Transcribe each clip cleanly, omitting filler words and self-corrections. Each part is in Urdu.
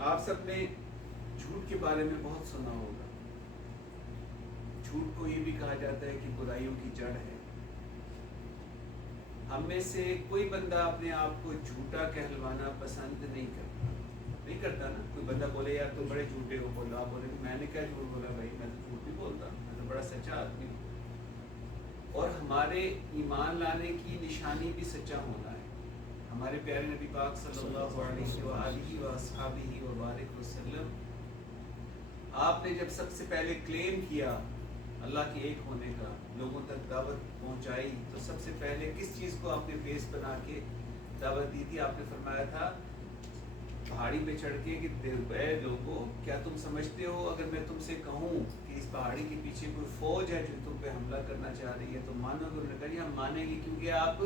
آپ سب نے جھوٹ کے بارے میں بہت سنا ہوگا. جھوٹ کو یہ بھی کہا جاتا ہے کہ برائیوں کی جڑ ہے. ہم میں سے کوئی بندہ اپنے آپ کو جھوٹا کہلوانا پسند نہیں کرتا نا. کوئی بندہ بولے یار تم بڑے جھوٹے ہو، بولا آپ بولے میں نے کیا جھوٹ بولا بھائی، میں تو جھوٹ نہیں بولتا، میں تو بڑا سچا آدمی ہوں. اور ہمارے ایمان لانے کی نشانی بھی سچا ہونا ہے. ہمارے پیارے نبی پاک صلی اللہ علیہ وآلہ وصحبہ وبارک وسلم، آپ نے جب سب سے پہلے کلیم کیا اللہ کے ایک ہونے کا، لوگوں تک دعوت پہنچائی، تو سب سے پہلے کس چیز کو آپ نے بیس بنا کے دعوت دی تھی؟ آپ نے فرمایا تھا پہاڑی پہ چڑھ کے کہ اے لوگو، کیا تم سمجھتے ہو اگر میں تم سے کہوں کہ اس پہاڑی کے پیچھے کوئی فوج ہے جو تم پہ حملہ کرنا چاہ رہی ہے تو مانو گے؟ انہوں نے کہا جی ہم مانیں گے کیونکہ آپ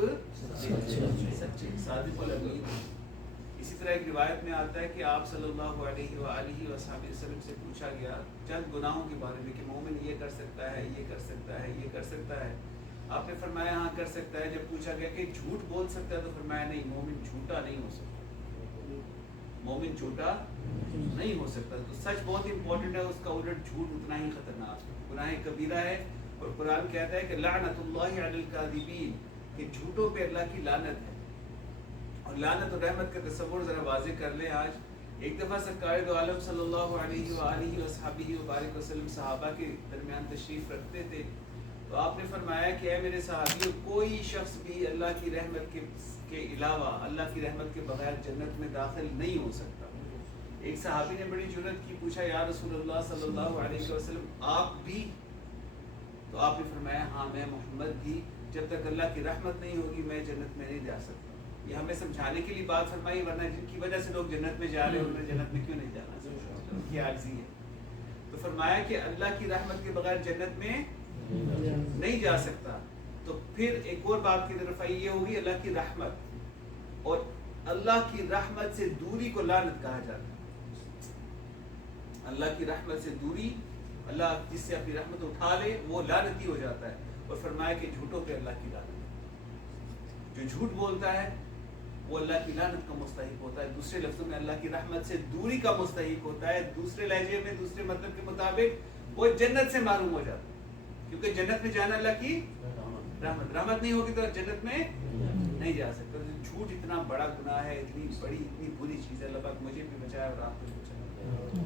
سچے صادق الامین. اسی طرح ایک روایت میں آتا ہے کہ آپ صلی اللہ علیہ وآلہ وسلم سے پوچھا گیا چند گناہوں کے بارے میں کہ مومن یہ کر سکتا ہے، یہ کر سکتا ہے، یہ کر سکتا ہے. آپ نے فرمایا ہاں کر سکتا ہے. جب پوچھا گیا کہ جھوٹ بول سکتا ہے تو فرمایا نہیں، مومن جھوٹا نہیں ہو سکتا، مومن جھوٹا نہیں ہو سکتا. تو سچ بہت امپورٹنٹ ہے، اس کا الٹ جھوٹ اتنا ہی خطرناک ہے، گناہ کبیرہ ہے. اور قرآن کہتا ہے کہ لعنت اللہ علی الکاذبین، کہ جھوٹوں پہ اللہ کی لعنت ہے. اور لعنت اور رحمت کا تصور ذرا واضح کر لیں. آج ایک دفعہ سرکار دو عالم صلی اللہ علیہ وآلہ وصحبہ وبارک وسلم صحابہ کے درمیان تشریف رکھتے تھے، تو آپ نے فرمایا کہ اے میرے صحابیوں، کوئی شخص بھی اللہ کی رحمت کے علاوہ، اللہ کی رحمت کے بغیر جنت میں داخل نہیں ہو سکتا. ایک صحابی نے بڑی جرأت کی، پوچھا یا رسول اللہ صلی اللہ علیہ وسلم آپ بھی؟ تو آپ نے فرمایا ہاں میں محمد بھی، جب تک اللہ کی رحمت نہیں ہوگی میں جنت میں نہیں جا سکتا. یہ ہمیں سمجھانے کے لیے بات فرمائی، ورنہ جن کی وجہ سے لوگ جنت میں جا رہے ہیں انہیں جنت میں کیوں نہیں جانا؟ ان کی عاجزی ہے. تو فرمایا کہ اللہ کی رحمت کے بغیر جنت میں نہیں جا سکتا. تو پھر ایک اور بات کی طرف آئی، یہ ہوگی اللہ کی رحمت، اور اللہ کی رحمت سے دوری کو لعنت کہا جاتا ہے. اللہ کی رحمت سے دوری، اللہ جس سے اپنی رحمت اٹھا لے وہ لعنتی ہو جاتا ہے. اور فرمایا کہ جھوٹوں پہ اللہ کی لعنت، جو جھوٹ بولتا ہے وہ اللہ کی لعنت کا مستحق ہوتا ہے. دوسرے لفظوں میں اللہ کی رحمت سے دوری کا مستحق ہوتا ہے. دوسرے لہجے میں، دوسرے مطلب کے مطابق وہ جنت سے محروم ہو جاتا ہے، کیونکہ جنت میں جانا اللہ کی رحمت نہیں ہوگی تو جنت میں نہیں جا سکتا. جھوٹ اتنا بڑا گناہ ہے، اتنی بڑی، اتنی بری چیز ہے. اللہ پاک مجھے بھی بچائے اور آپ کو بھی بچائے.